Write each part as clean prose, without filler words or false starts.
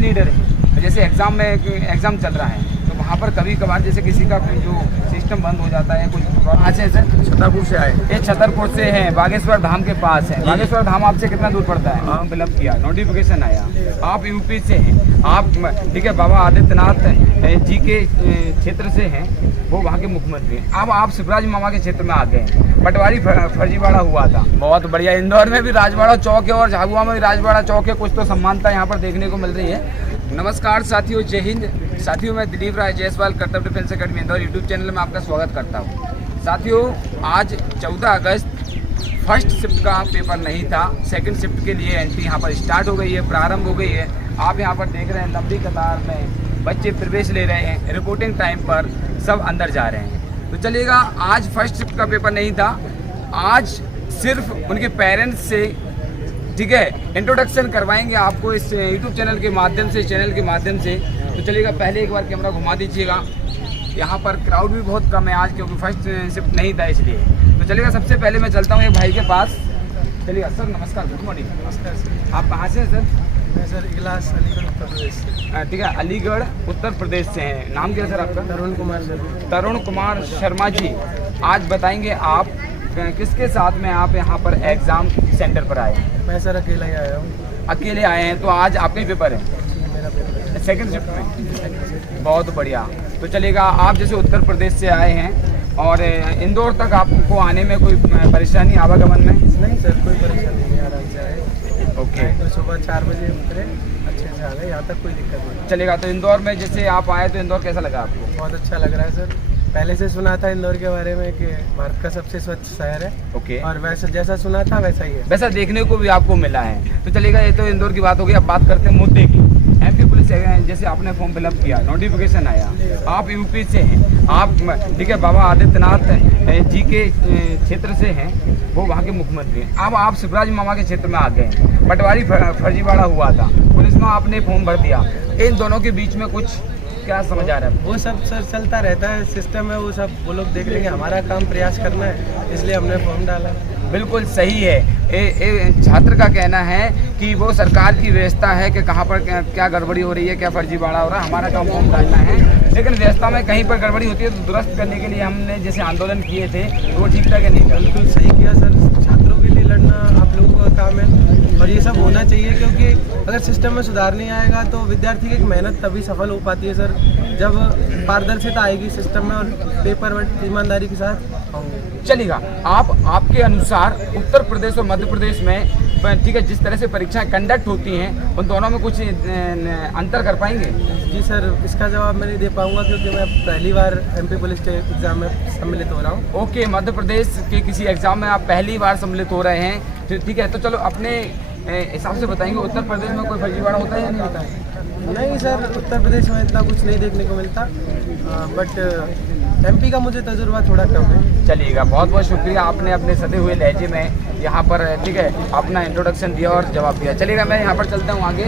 Leader हैं। जैसे exam चल रहा है तो वहाँ पर कभी कभार जैसे किसी का जो सिस्टम बंद हो जाता है कुछ। अच्छा सर, छतरपुर से आए। ये छतरपुर से हैं, बागेश्वर धाम के पास है। बागेश्वर धाम आपसे कितना दूर पड़ता है? फॉर्म फिलअप किया, नोटिफिकेशन आया, आप यूपी से हैं, आप ठीक है बाबा आदित्यनाथ जी के क्षेत्र से हैं, वो वहाँ के मुख्यमंत्री हैं। अब आप शिवराज मामा के क्षेत्र में आ गए हैं। पटवारी फर्जीवाड़ा हुआ था, बहुत बढ़िया। इंदौर में भी राजवाड़ा चौक है और झाबुआ में भी राजवाड़ा चौक है, कुछ तो समानता यहाँ पर देखने को मिल रही है। नमस्कार साथियों, जय हिंद साथियों, मैं दिलीप राय जायसवाल कर्तव्य defence academy Indore YouTube channel में आपका स्वागत करता हूँ। साथियों, आज 14 अगस्त फर्स्ट शिफ्ट का पेपर नहीं था, सेकंड शिफ्ट के लिए एंट्री यहाँ पर स्टार्ट हो गई है, प्रारंभ हो गई है। आप यहाँ पर देख रहे हैं लंबी कतार में बच्चे प्रवेश ले रहे हैं, रिपोर्टिंग टाइम पर सब अंदर जा रहे हैं। तो चलिएगा, आज फर्स्ट शिफ्ट का पेपर नहीं था, आज सिर्फ उनके पेरेंट्स से ठीक है इंट्रोडक्शन करवाएंगे आपको इस यूट्यूब चैनल के माध्यम से, तो चलिएगा पहले एक बार कैमरा घुमा दीजिएगा। यहाँ पर क्राउड भी बहुत कम है आज, क्योंकि फर्स्ट शिफ्ट नहीं था इसलिए। तो चलिएगा, सबसे पहले मैं चलता हूँ एक भाई के पास। चलिएगा सर, नमस्कार, गुड मॉर्निंग। नमस्कार सर। आप कहाँ से हैं सर? मैं सर इगलास अलीगढ़ उत्तर प्रदेश से। ठीक है, अलीगढ़ उत्तर प्रदेश से हैं। नाम क्या है सर आपका? तरुण कुमार सर। तरुण कुमार शर्मा जी, आज बताएंगे आप किसके साथ में आप यहाँ पर एग्ज़ाम सेंटर पर आए हैं? मैं सर अकेला ही आया हूँ। अकेले आए हैं, तो आज आपका ही पेपर है? मेरा पेपर है सेकंड शिफ्ट में, बहुत बढ़िया। तो चलेगा, आप जैसे उत्तर प्रदेश से आए हैं और इंदौर तक आपको आने में कोई परेशानी आवागमन में? नहीं सर, कोई परेशानी नहीं, आराम से आए। ओके, तो सुबह 4 बजे उतरे, अच्छे से आ गए, यहाँ तक कोई दिक्कत नहीं। चलेगा। तो इंदौर में जैसे आप आए तो इंदौर कैसा लगा आपको? बहुत अच्छा लग रहा है सर। पहले से सुना था इंदौर के बारे में कि भारत का सबसे स्वच्छ शहर है। ओके, और वैसा जैसा सुना था वैसा ही है, वैसा देखने को भी आपको मिला है। तो चलेगा, ये तो इंदौर की बात हो गई। अब बात करते हैं मुद्दे की। एमपी पुलिस जैसे आपने फॉर्म फिलअप किया, नोटिफिकेशन आया, आप यूपी से हैं, आप ठीक है बाबा आदित्यनाथ जी के क्षेत्र से हैं, वो वहाँ के मुख्यमंत्री हैं। अब आप शिवराज मामा के क्षेत्र में आ गए हैं। पटवारी फर्जीवाड़ा हुआ था, पुलिस में आपने फॉर्म भर दिया, इन दोनों के बीच में कुछ क्या समझ आ रहा है? वो सब सर चलता रहता है, सिस्टम है, वो सब वो लोग देख लेंगे। हमारा काम प्रयास करना है, इसलिए हमने फॉर्म डाला। बिल्कुल सही है। छात्र का कहना है कि वो सरकार की व्यवस्था है कि कहाँ पर क्या गड़बड़ी हो रही है, क्या फर्जीवाड़ा हो रहा है, हमारा काम फॉर्म डालना है। लेकिन व्यवस्था में कहीं पर गड़बड़ी होती है तो दुरुस्त करने के लिए हमने जैसे आंदोलन किए थे, वो ठीक था कि नहीं? बिल्कुल सही किया सर। छात्रों के लिए लड़ना आप लोगों का काम है और ये सब होना चाहिए, क्योंकि अगर सिस्टम में सुधार नहीं आएगा तो विद्यार्थी की मेहनत तभी सफल हो पाती है सर, जब पारदर्शिता आएगी सिस्टम में और पेपर वर्क ईमानदारी के साथ होंगे। चलेगा, आपके अनुसार उत्तर प्रदेश और मध्य प्रदेश में ठीक है जिस तरह से परीक्षाएं कंडक्ट होती हैं, उन दोनों में कुछ अंतर कर पाएंगे? जी सर, इसका जवाब मैं नहीं दे पाऊंगा, क्योंकि मैं पहली बार एमपी पुलिस के एग्जाम में सम्मिलित हो रहा हूँ। ओके, मध्य प्रदेश के किसी एग्जाम में आप पहली बार सम्मिलित हो रहे हैं, तो ठीक है। तो चलो अपने हिसाब से बताएंगे, उत्तर प्रदेश में कोई फर्जीवाड़ा होता है या नहीं होता है? नहीं सर, उत्तर प्रदेश में इतना कुछ नहीं देखने को मिलता, बट एमपी का मुझे तजुर्बा थोड़ा कम है। चलिएगा, बहुत बहुत शुक्रिया, आपने अपने सदे हुए लहजे में यहाँ पर ठीक है अपना इंट्रोडक्शन दिया और जवाब दिया। चलिएगा, मैं यहाँ पर चलता हूँ आगे।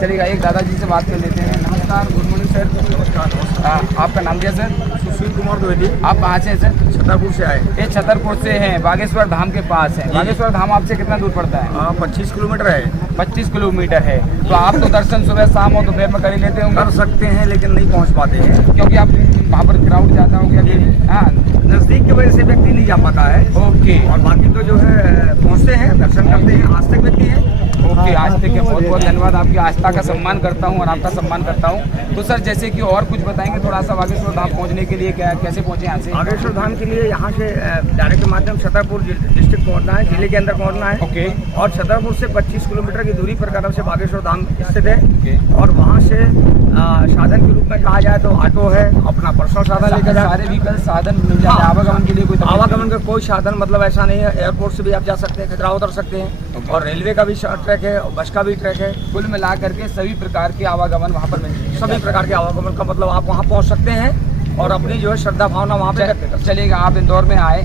चलिएगा, एक दादाजी से बात कर लेते हैं। नमस्कार, गुड मॉर्निंग सर। नमस्कार। आपका नाम क्या सर? सुशील कुमार द्विवेदी। आप कहाँ से हैं सर? छतरपुर से आए। ये छतरपुर से हैं, बागेश्वर धाम के पास है। बागेश्वर धाम आपसे कितना दूर पड़ता है? 25 किलोमीटर है। 25 किलोमीटर है। तो आप तो दर्शन सुबह शाम और दोपहर में कर ही लेते होंगे? कर सकते हैं, लेकिन नहीं पहुंच पाते हैं, क्योंकि आप वहाँ पर क्राउड ज़्यादा हो गया। हाँ, नज़दीक की वजह से व्यक्ति नहीं जा पाता है। ओके, और बाकी तो जो है पहुंचते हैं, दर्शन करते हैं, आस्तिक व्यक्ति हैं। ओके, आज तक के बहुत बहुत धन्यवाद। आपकी आस्था का सम्मान करता हूँ और आपका सम्मान करता हूँ। तो सर, जैसे कि और कुछ बताएंगे थोड़ा सा, बागेश्वर धाम पहुँचने के लिए कैसे पहुँचे यहाँ से? बागेश्वर धाम के लिए यहाँ से डायरेक्ट माध्यम छतरपुर डिस्ट्रिक्ट पहुँचना है, जिले के अंदर पहुँचना है। ओके, और छतरपुर से 25 किलोमीटर की दूरी पर कदम से बागेश्वर धाम स्थित है। ओके। और वहाँ से साधन के रूप में कहा जाए तो ऑटो है, अपना पर्सनल साधन लेकर जाए। सारे व्हीकल साधन मिल जाते हैं, आवागमन के लिए कोई आवागमन का कोई साधन मतलब ऐसा नहीं है। एयरपोर्ट से भी आप जा सकते हैं, खतरा उतर सकते हैं। और रेलवे का भी ट्रैक है और बस का भी ट्रैक है। कुल मिला करके सभी प्रकार के आवागमन वहाँ पर मिलते हैं। सभी प्रकार के आवागमन का मतलब आप वहाँ पहुँच सकते हैं और अपनी जो है श्रद्धा भावना वहाँ पे करते हैं। चलेगा, आप इंदौर में आए,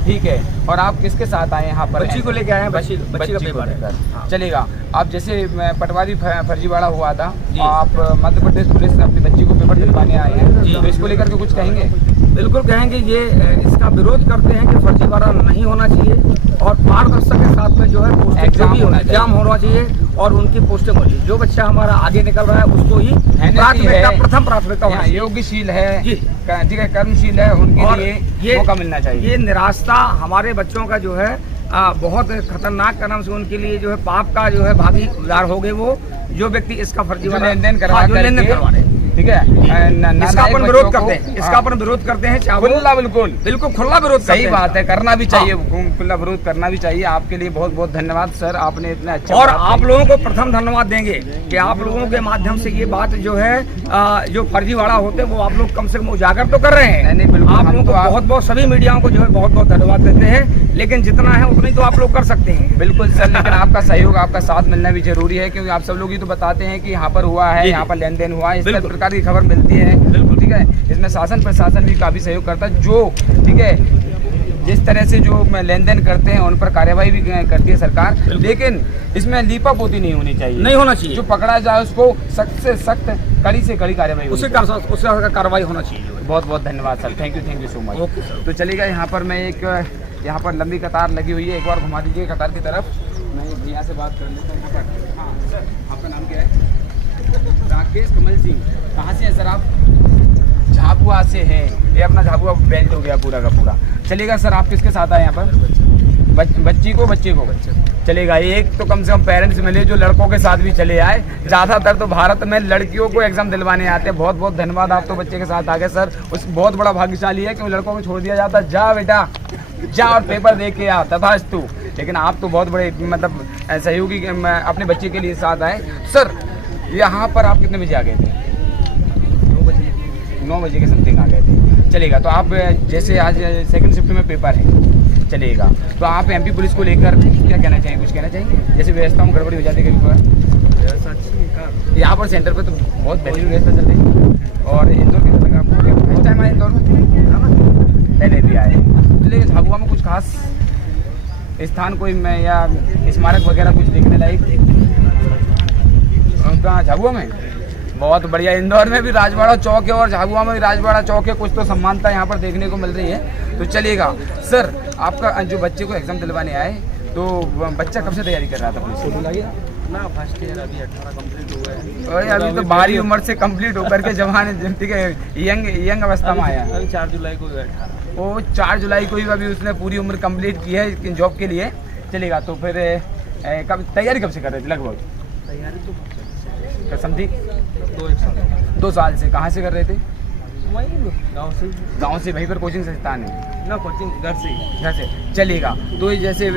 ठीक है। और आप किसके साथ आए यहाँ पर? बच्ची को लेके आए हैं, बच्ची का पेपर है। हाँ। चलेगा, आप जैसे पटवारी फर्जीवाड़ा हुआ था, आप मध्य प्रदेश पुलिस से अपनी बच्ची को पेपर दिलवाने आए हैं, तो इसको लेकर के कुछ कहेंगे? बिल्कुल कहेंगे, ये इसका विरोध करते हैं कि फर्जीवाड़ा नहीं होना चाहिए और पारदर्शिता के साथ में जो है एग्जाम होना चाहिए और उनकी पोस्टिंग होगी। जो बच्चा हमारा आगे निकल रहा है उसको ही प्राथमिकता, प्रथम प्राथमिकता होना चाहिए। योग्यशील है, जी, ठीक है, कर्मशील है, उनके लिए मौका मिलना चाहिए। ये निराशा हमारे बच्चों का जो है बहुत खतरनाक कदम से उनके लिए जो है पाप का जो है भागीदार हो गए वो जो व्यक्ति इसका फर्जी लेन देन करवा रहे, ठीक है, इसका अपन विरोध करते हैं, इसका अपन विरोध करते हैं, खुला, बिल्कुल बिल्कुल खुला विरोध। सही बात है, करना भी चाहिए, खुला विरोध करना भी चाहिए। आपके लिए बहुत बहुत धन्यवाद सर, आपने इतना अच्छा। और आप लोगों को प्रथम धन्यवाद देंगे कि आप लोगों के माध्यम से ये बात जो है जो फर्जीवाड़ा होते हैं वो आप लोग कम से कम उजागर तो कर रहे हैं। नहीं, बिल्कुल, आप लोगों को बहुत बहुत सभी मीडियाओं को जो है बहुत बहुत धन्यवाद देते हैं, लेकिन जितना है उतना ही तो आप लोग कर सकते हैं। बिल्कुल सर, लेकिन आपका सहयोग, आपका साथ मिलना भी जरूरी है, क्योंकि आप सब लोग ही तो बताते हैं कि यहाँ पर हुआ है, यहाँ पर लेन देन हुआ है, इस प्रकार की खबर मिलती है। बिल्कुल, ठीक है, इसमें शासन प्रशासन भी काफी सहयोग करता है, जो ठीक है जिस तरह से जो लेन देन करते हैं उन पर कार्यवाही भी करती है सरकार, लेकिन इसमें लीपापोती नहीं होनी चाहिए, नहीं होना चाहिए। जो पकड़ा जाए उसको सख्त से सख्त, कड़ी से कड़ी कार्यवाही, उससे कार्रवाई होना चाहिए। बहुत बहुत धन्यवाद sir, thank you so much. Okay sir. तो चलिएगा, यहाँ पर मैं एक, यहाँ पर लंबी कतार लगी हुई है, एक बार घुमा दीजिए कतार की तरफ। मैं एक भैया से बात कर लेता हूँ यहाँ पर। हाँ सर, आपका नाम क्या है? राकेश कमल सिंह। कहाँ से हैं सर आप? झाबुआ से हैं। ये अपना झाबुआ बेल्ट हो गया पूरा का पूरा। चलिएगा सर, आप किसके साथ आए यहाँ पर? बच्चे को चलेगा। एक तो कम से कम पेरेंट्स मिले जो लड़कों के साथ भी चले आए। ज़्यादातर तो भारत में लड़कियों को एग्जाम दिलवाने आते हैं। बहुत बहुत धन्यवाद, आप तो बच्चे के साथ आ गए सर। उस बहुत बड़ा भाग्यशाली है कि लड़कों को छोड़ दिया जाता, जा बेटा जा और पेपर दे के आ, तथास्तु। लेकिन आप तो बहुत बड़े मतलब सहयोगी अपने बच्चे के लिए साथ आए। सर यहाँ पर आप कितने बजे आ गए थे? 9 बजे के समथिंग आ गए थे। चलेगा, तो आप जैसे आज सेकंड शिफ्ट में पेपर है, चलेगा, तो आप एमपी पुलिस को लेकर क्या कहना चाहिए? कुछ कहना चाहिए? जैसे व्यवस्था में गड़बड़ी हो जाती है कभी कभार, यहाँ पर सेंटर पे तो बहुत बेहतरीन व्यवस्था चल रही है। और इंदौर कैसा लगा आपको? फर्स्ट टाइम आए इंदौर में? पहले भी आए। चलिए, झाबुआ में कुछ खास स्थान कोई में या स्मारक वगैरह कुछ देखने लायक? कहाँ? झाबुआ में? बहुत बढ़िया। इंदौर में भी राजवाड़ा चौक है और झाबुआ में भी राजवाड़ा चौक है। कुछ तो समानता यहाँ पर देखने को मिल रही है। तो चलिएगा सर, आपका जो बच्चे को एग्जाम दिलवाने आए, तो बच्चा कब से तैयारी कर रहा था पुलिस की? ना फर्स्ट ईयर, अभी 18 कंप्लीट हुआ है। और अभी तो बारी उम्र से कंप्लीट होकर के जवान, ठीक है, यंग अवस्था में आया। अभी 4 जुलाई को बैठा। वो 4 जुलाई को ही अभी उसने पूरी उम्र कंप्लीट की है जॉब के लिए। चलेगा, तो फिर कब तैयारी कब से कर रहे थे लगभग? तैयारी तो समझी 2 साल से। कहाँ से कर रहे थे? वही गाँव से वहीं पर कोचिंग संस्थान है ना? कोचिंग घर से। चलेगा, तो जैसे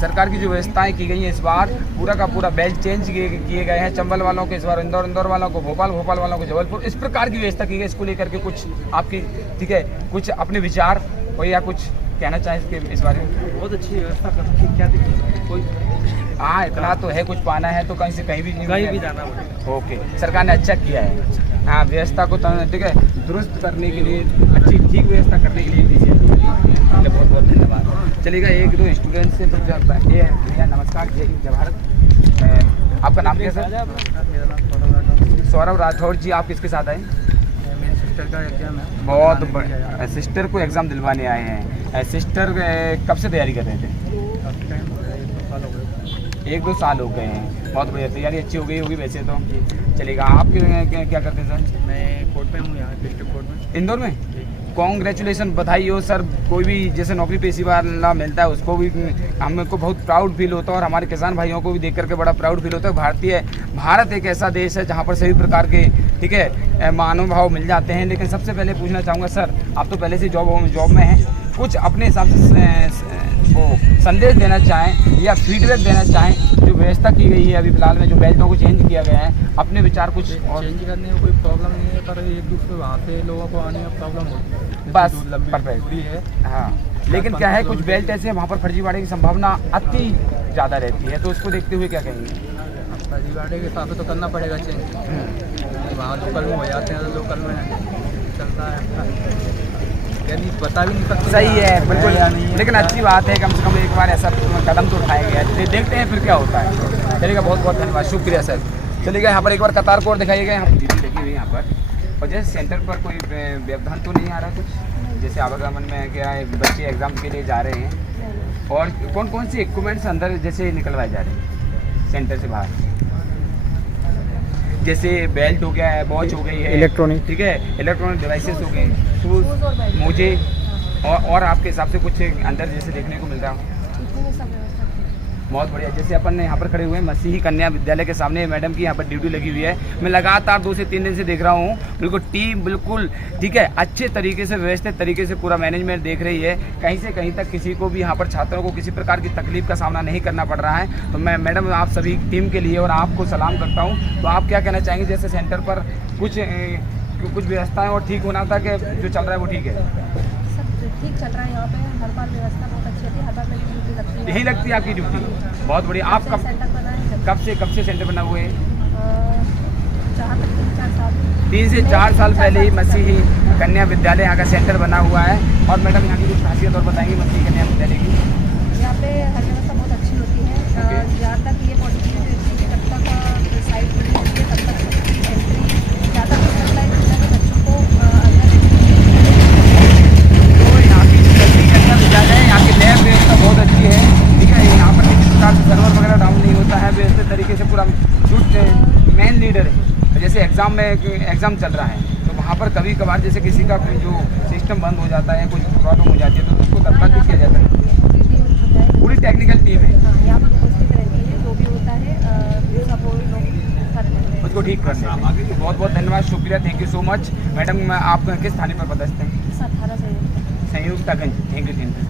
सरकार की जो व्यवस्थाएं की गई हैं इस बार, पूरा का पूरा बैच चेंज किए गए हैं। चंबल वालों को इस बार इंदौर वालों को भोपाल वालों को जबलपुर, इस प्रकार की व्यवस्था की गई। इसको लेकर के कुछ आपकी, ठीक है, कुछ अपने विचार हो या कुछ कहना चाहें इसके इस बारे में? बहुत अच्छी व्यवस्था कर रखी है। क्या दिक्कत? कोई हाँ, इतना तो है, कुछ पाना है तो कहीं से कहीं भी जाना पड़ेगा। ओके, सरकार ने अच्छा किया है। हाँ, व्यवस्था को ठीक है दुरुस्त करने के लिए, ठीक व्यवस्था करने के लिए दीजिए। बहुत बहुत धन्यवाद। चलिएगा, 1-2 स्टूडेंट से तो भैया नमस्कार, जय भारत। आपका नाम क्या सर? सौरभ राठौड़ जी। आप किसके साथ आए? मेरी सिस्टर का एग्जाम है। बहुत बढ़िया, सिस्टर को एग्ज़ाम दिलवाने आए हैं। सिस्टर कब से तैयारी कर रहे थे? 1-2 साल हो गए हैं। बहुत बढ़िया, तैयारी अच्छी हो गई होगी वैसे तो। चलेगा, आप क्या करते हैं सर? मैं कोर्ट में हूँ, यहाँ डिस्ट्रिक्ट कोर्ट में। इंदौर में? कॉन्ग्रेचुलेसन, बधाई हो सर। कोई भी जैसे नौकरी पेशी वाला मिलता है उसको भी हमको बहुत प्राउड फील होता है, और हमारे किसान भाइयों को भी देख करके बड़ा प्राउड फील होता है। भारत एक ऐसा देश है जहाँ पर सभी प्रकार के, ठीक है, मानव भाव मिल जाते हैं। लेकिन सबसे पहले पूछना चाहूँगा सर, आप तो पहले से जॉब में हैं, कुछ अपने हिसाब से वो संदेश देना चाहें या फीडबैक देना चाहें जो व्यवस्था की गई है अभी फिलहाल में, जो बेल्टों को चेंज किया गया है, अपने विचार कुछ? और चेंज करने में कोई प्रॉब्लम नहीं है, पर एक दूसरे वहाँ से लोगों को आने में प्रॉब्लम होती है। बस परफेक्ट है। हाँ, लेकिन क्या है, कुछ बेल्ट ऐसे वहाँ पर फर्जीवाड़े की संभावना अति ज़्यादा रहती है, तो उसको देखते हुए क्या कहेंगे? फर्जीवाड़े के हिसाब से तो करना पड़ेगा चेंज। वहाँ लोकल में हो जाते हैं, तो लोकल में चलता है, यानी बता भी नहीं सकते। सही है, बिल्कुल, लेकिन अच्छी बात है, कम से कम एक बार ऐसा कदम तो उठाया गया है। देखते हैं फिर क्या होता है। चलिएगा, बहुत बहुत धन्यवाद, शुक्रिया सर। चलिएगा, यहाँ पर एक बार कतार कोड दिखाइएगा। यहाँ दीदी लगी हुई यहाँ पर, और जैसे सेंटर पर कोई व्यवधान तो नहीं आ रहा कुछ? जैसे आवागमन में क्या है, बच्चे एग्जाम के लिए जा रहे हैं, और कौन कौन से इक्विपमेंट्स अंदर जैसे निकलवाए जा रहे हैं सेंटर से बाहर? जैसे बेल्ट हो गया है, वॉच हो गई है, इलेक्ट्रॉनिक। ठीक है, इलेक्ट्रॉनिक डिवाइसेस हो गए, शूज़, मोजे और आपके हिसाब से कुछ अंदर जैसे देखने को मिल रहा हो? बहुत बढ़िया। जैसे अपन ने यहाँ पर खड़े हुए हैं मसीही कन्या विद्यालय के सामने, मैडम की यहाँ पर ड्यूटी लगी हुई है। मैं लगातार 2 से 3 दिन से देख रहा हूँ, बिल्कुल टीम बिल्कुल ठीक है, अच्छे तरीके से व्यवस्थित तरीके से पूरा मैनेजमेंट देख रही है। कहीं से कहीं तक किसी को भी यहाँ पर छात्रों को किसी प्रकार की तकलीफ का सामना नहीं करना पड़ रहा है। तो मैं मैडम आप सभी टीम के लिए और आपको सलाम करता हूँ। तो आप क्या कहना चाहेंगे, जैसे सेंटर पर कुछ व्यवस्थाएँ और ठीक होना था कि जो चल रहा है वो ठीक है? ठीक चल रहा है यहाँ पे, हर बार व्यवस्था बहुत अच्छी होती है, हर बार मेरी ड्यूटी लगती है। यही लगती है आपकी ड्यूटी? बहुत बढ़िया। आप सेंटर बना है कब से सेंटर बना हुए हैं? 3-4 साल 3 से 4 साल पहले ही मसीही कन्या विद्यालय यहाँ का सेंटर बना हुआ है। और मैडम यहाँ की कुछ खासियत और बताएंगे मसीही कन्या विद्यालय की? यहाँ पे हर व्यवस्था बहुत अच्छी होती है। जहाँ तक ये पॉलिसी रहती है कि जब तक साइट बनी होती है तब तक एंट्री ज़्यादा हो सकता है कि बच्चों को यहाँ की लैब व्यवस्था बहुत अच्छी है, ठीक है। यहाँ पर किसी प्रकार से सर्वर वगैरह डाउन नहीं होता है, व्यवस्थित तरीके से पूरा जो मेन लीडर है। जैसे एग्ज़ाम चल रहा है तो वहाँ पर कभी कभार जैसे किसी का जो सिस्टम बंद हो जाता है, कुछ प्रॉब्लम हो जाती है तो उसको तत्काल ठीक किया जाता है। पूरी टेक्निकल टीम है यहाँ पर उपस्थित रहती है, जो भी होता है सब वो लोग कर लेते हैं उसको ठीक करने में। बहुत बहुत धन्यवाद, शुक्रिया, thank you so much. Madam आप किस थाने पर पदस्थ हैं? 18 से संयुक्तागंज। Thank you.